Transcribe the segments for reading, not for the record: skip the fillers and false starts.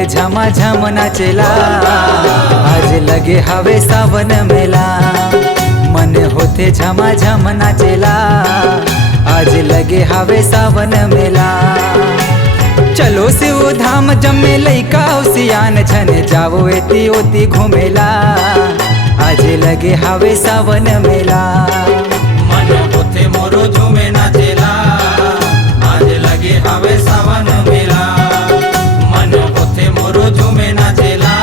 होते झमाझम नाचेला, आज लगे हवे सावन मेला। मन होते झमाझम नाचेला, आज लगे हवे सावन मेला। चलो शिव धाम जमे लइका सियान छन जावो एती ओती घूमेला, आज लगे हवे सावन मेला। मन होते मोरो झूमे नाचेला, आज लगे हवे सावन मेला। मन होते मोरो झूमे नाचेला,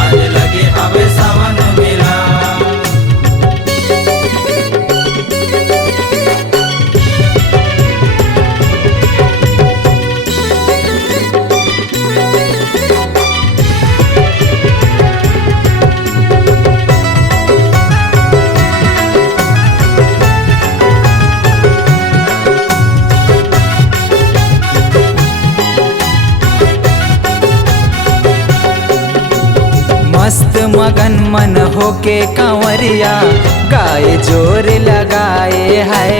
आज लगे हवे सावन मेला। मस्त मगन मन होके कांवरिया, गाए जोर लगाए है,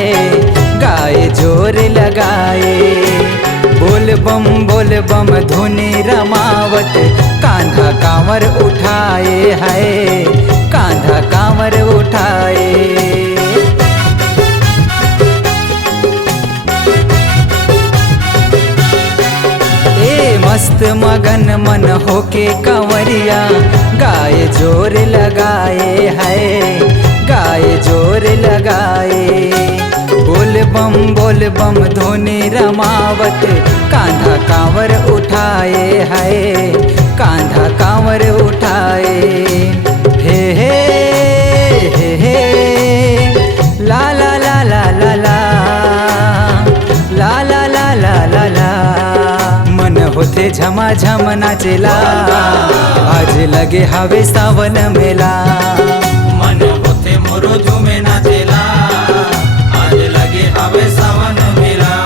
गाए जोर लगाए। बोल बम धुनी रमावत, कांधा कांवर उठाए है, कांधा कांवर उठाए। मस्त मगन मन होके कंवरिया, गाए जोर लगाए है, गाए जोर लगाए। बोल बम धुनी रमावत, कांधा कांवर उठाए है, कांधा कांवर उठाए। हे हे हे हे ला ला ला ला ला ला ला ला ला ला ला ला। मन होते झमाझम नाचेला, आज लगे हवे सावन मेला। मन होते मोरो झूमे नाचेला, आज लगे हवे सावन मेला।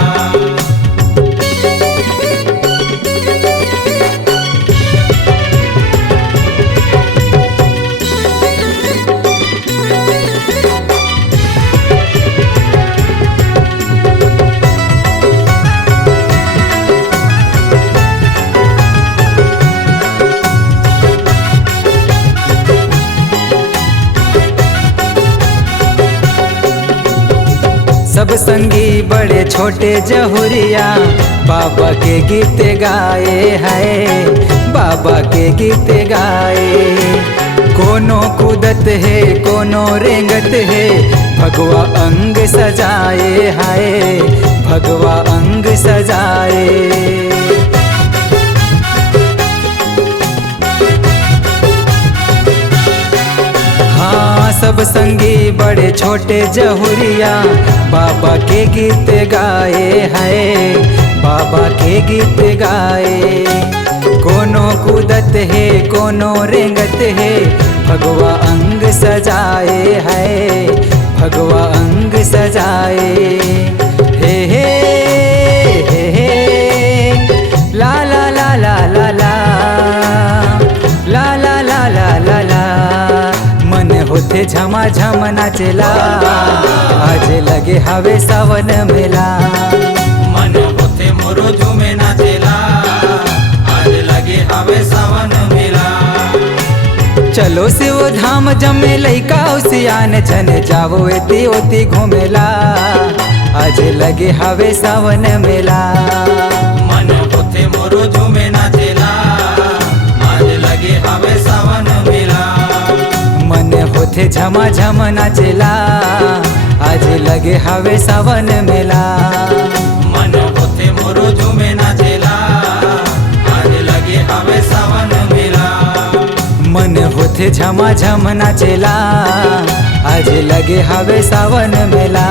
सब संगी बड़े छोटे जहुरिया, बाबा के गीत गाए है, बाबा के गीत गाए। कोनो कूदत है कोनो रेंगत है, भगवा अंग सजाए है, भगवा अंग सजाए। सब संगी बड़े छोटे जहुरिया, बाबा के गीत गाए है, बाबा के गीत गाए। कोनो कूदत है कोनो रेंगत है, भगवा अंग सजाए है, भगवा अंग सजाए। हे हे हे हे ला ला ला ला ला ला ला ला ला ला ला ला। मन होते झमाझम नाचेला, आज लगे हवे सावन मेला। मन होते मोरो झूमे नाचेला, आज लगे हवे सावन मेला। चलो शिव धाम जमे लइका सियान छन जावो एती ओती घूमेला, आज लगे हवे सावन मेला। मन होते मोरो झूमे नाचेला, आज लगे हवे सावन मेला। मन होते झमाझम नाचेला, आज लगे हवे सावन मेला। मन होते मोरो झूमे नाचेला, आज लगे हवे सावन मेला। मन होते झमाझम नाचेला, आज लगे हवे सावन मेला।